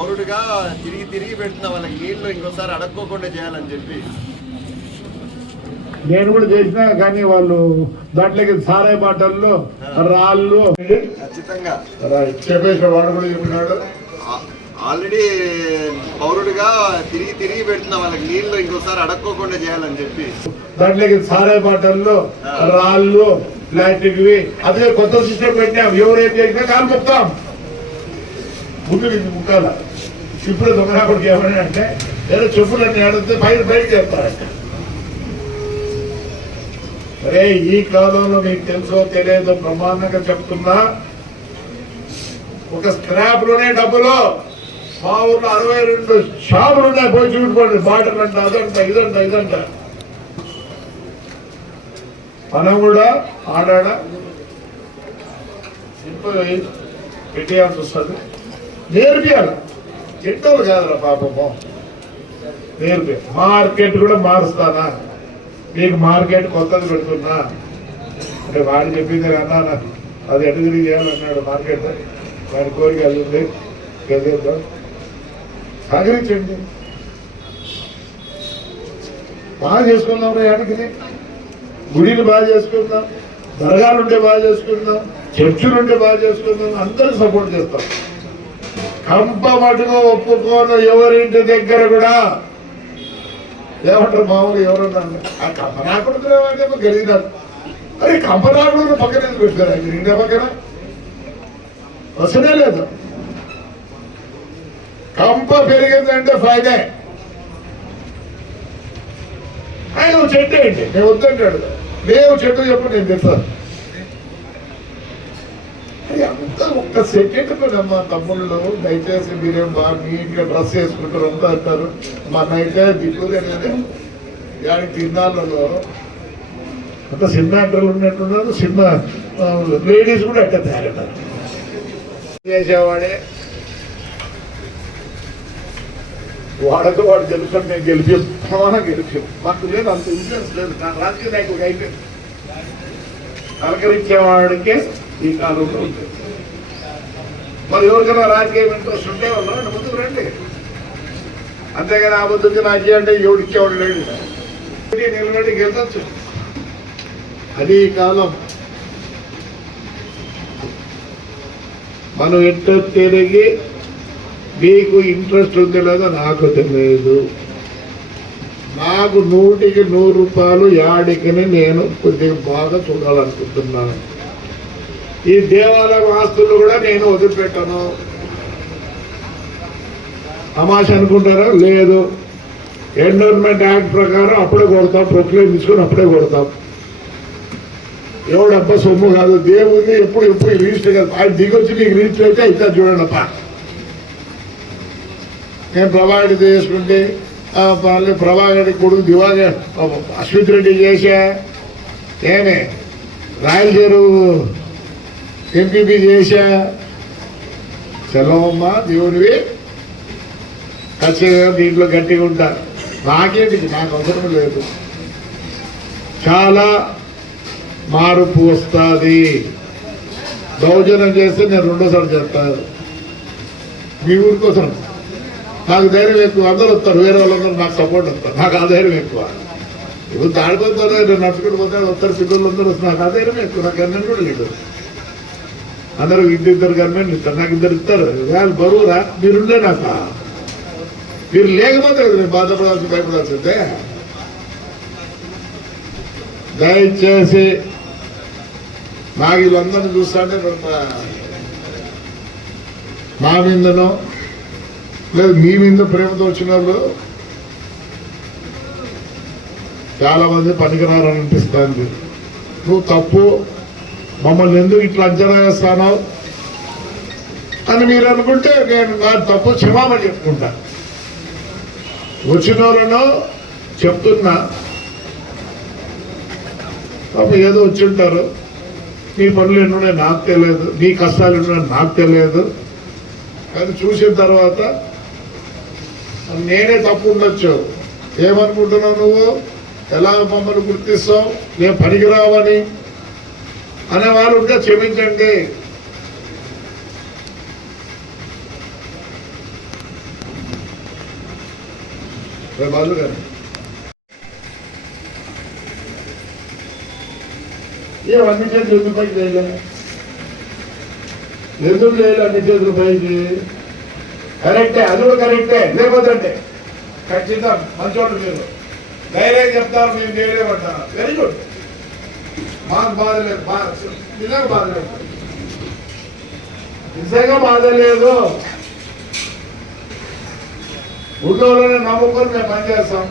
పౌరుడిగా తిరిగి తిరిగి పెడుతున్న వాళ్ళకి నీళ్ళు ఇంకోసారి అడక్కోకుండా చేయాలని చెప్పి. నేను కూడా చేసినా కానీ వాళ్ళు దాంట్లోకి సారాయి బాటల్లో రాళ్ళు. ఖచ్చితంగా. చెప్పేసిన వాడు కూడా చెప్పినాడు. ఆల్రెడీ పౌరుడిగా తిరిగి తిరిగి పెడుతున్న వాళ్ళకి నీళ్ళు ఇంకోసారి అడక్కోకుండా చేయాలని చెప్పి. దాంట్లోకి సారాయి బాటల్లో రాళ్ళు ఇలాంటివి అదే కొత్త సిస్టమ్ పెట్టాం ఎవరేం చేసినా కాలు మొత్తాం. ముందు ముక్కాల. ఇప్పుడు దొంగనాకుడికి ఏమని అంటే ఏదో చెప్పులన్నీ ఆడితే బయట బయట చెప్తారంట. అరే ఈ కాలంలో మీకు తెలుసో తెలియదో బ్రహ్మాండంగా చెప్తున్నా. ఒక స్క్రాప్లోనే డబ్బులు. మా ఊర్లో అరవై రెండు షాపులు ఉన్నాయి. పోయి చూసుకోండి. బాటలు అంట అదంట ఇదంట ఇదంట. మనం కూడా ఆడాడ. సింపుల్ పెట్టేయాల్సి వస్తుంది? నేర్పియాలి? తిట్టలు కాదురా పాపము. నేర్పి. మార్కెట్ కూడా మారుస్తానా? మీకు మార్కెట్ కొత్తది పెడుతున్నా? అంటే వాడు చెప్పింది అన్నా నాకు అది ఎటు తిరిగి చేయాలన్నాడు మార్కెట్? వాడి కోరిక అది ఉంది. గదేద్దాం సహకరించండి. బాగా చేసుకుందాం రా ఏడకిని గుడిని బాగా చేసుకుందాం. దర్గాలుంటే బాగా చేసుకుందాం. చర్చిలు ఉంటే బాగా చేసుకుందాం. అందరూ సపోర్ట్ చేస్తాం. కంప మటుకు ఒప్పుకోను ఎవరింటి దగ్గర కూడా. ఏమంటారు మామూలు ఎవరన్నా ఆ కంప నాకుడు గెలిగినారు అరే కంప నాకుడు పక్కన ఎందుకు పెట్టారు మీరు ఇంటి పక్కన? వసనే లేదు. కంప పెరిగిందంటే ఫైదే ఆయన చెట్టు ఏంటి నేను వద్దంటాడు. నేను చెట్టు చెప్పు నేను తెస్తాను అది అంతా ఒక్క సెకండ్ మా తమ్ముళ్ళు దయచేసి మీరేం బాగా నీట్గా డ్రెస్ వేసుకుంటారు అంతా అంటారు. మా నైతే దిక్కులు దాని తిన్నాళ్ళలో అంత సినిమా యాక్టర్లు ఉన్నట్టున్నారు సినిమా లేడీస్ కూడా అట్ట తయారవుతారు. చేసేవాడే. వాడకు వాడు గెలుస్తాడు నేను గెలిపి ప్రమాణం మాకు లేదు అంత ఇన్ఫ్లుయెన్స్ లేదు. నా రాజకీయ నాయకుడు అయిపోయింది అలంకరించేవాడికే ఈ కాలంలో ఉంటుంది. మరి ఎవరికైనా రాజకీయం ఇంట్రెస్ట్ ఉంటే వాళ్ళు రండి, ముందుకు రండి. అంతేగాని ఆ బుద్ధికి నా అంటే ఎవడిచ్చేవాడు లేడు. నిలబడి గెలవచ్చు. అది కాలం. మనం ఎట్ట తిరిగి మీకు ఇంట్రెస్ట్ ఉంది లేదో నాకు తెలియదు. నాకు నూటికి నూరు రూపాయలు యాడికని నేను కొద్దిగా బాగా చూడాలనుకుంటున్నాను. ఈ దేవాలయం ఆస్తులు కూడా నేను వదిలిపెట్టాను. తమాష అనుకుంటారా? లేదు. ఎండోర్మెంట్ యాక్ట్ ప్రకారం అప్పుడే కొడతాం ప్రొక్లైన్ తీసుకొని అప్పుడే కొడతాం. ఎవడబ్బా సొమ్ము కాదు. దేవుడిని ఎప్పుడు ఎప్పుడు రిజిస్టర్ కాదు. ఆయన దిగొచ్చి నీకు రిజిస్టర్ అయితే అయితే చూడండి అప్ప నేను ప్రభావిత చేసుకుంటే ఆ, వాళ్ళ ప్రభాకర్ కొడుకు దివాగా అశ్విత్ రెడ్డి చేసా. నేనే. రాయలచేరు ఎంపీపీ చేశా? సెలవమ్మ దేవుడివి ఖచ్చితంగా దీంట్లో గట్టిగా ఉంటా నాకేంటి నాకు అవసరం లేదు. చాలా మార్పు వస్తుంది. దౌర్జన్యం చేస్తే నేను రెండోసారి చేస్తాను మీ ఊరి కోసం. నాకు ధైర్యం ఎక్కువ. అందరూ వస్తారు. వేరే వాళ్ళందరూ నాకు సపోర్ట్ వస్తారు. నాకు ఆ ధైర్యం ఎక్కువ. ఇప్పుడు దాడిపోతారు నేను నడుచుకుంటూ పోతే వస్తారు. పిల్లలు అందరూ వస్తారు. నాకు ఆ ధైర్యం ఎక్కువ. నాకు అన్నం కూడా లేదు. అందరూ ఇద్దరిద్దరు గవర్నమెంట్ ఇస్తారు నాకు ఇద్దరు ఇస్తారు వాళ్ళు బరువురా మీరుండే నాకు. మీరు లేకపోతే కదా నేను బాధపడాల్సి భయపడాల్సిందే దయచేసి నాకు వీళ్ళందరినీ చూస్తుంటే మా మీదనో లేదు మీ మీద ప్రేమతో వచ్చిన వాళ్ళు చాలా మంది పనికిరారని అనిపిస్తుంది నువ్వు తప్పు మమ్మల్ని ఎందుకు ఇట్లా అంచనా వేస్తాను అని మీరు అనుకుంటే నేను నా తప్పు క్షమాపణ చెప్పుకుంటా. వచ్చిన వాళ్ళను చెప్తున్నా. పాప ఏదో వచ్చి ఉంటారు నీ పనులు ఎన్నున్నాయి నాకు తెలియదు. నీ కష్టాలు ఎన్నున్నాయి నాకు తెలియదు. కానీ చూసిన తర్వాత నేనే తప్పు ఉండొచ్చు. ఏమనుకుంటున్నావు నువ్వు? ఎలా మమ్మల్ని గుర్తిస్తావు? నేను పనికిరావని అనే వాళ్ళు ఉంటే క్షమించండి. రేపు బదులు గారు. ఏ అన్ని చేతులు ఎందుకు పైకి చేయలే ఎందుకు చేయలే అన్ని చేతులు పైకి? కరెక్టే అది కూడా కరెక్టే లేకపోతే ఖచ్చితంగా మంచోళ్ళు మీరు. ధైర్యం చెప్తారు మేము చేయలేమంటారు వెరీ గుడ్ మాకు బాధ లేదు బాధ నిజంగా బాధ లేదు నిజంగా బాధ లేదు ఊళ్ళోనే నమ్ముకొని మేము పనిచేస్తాం.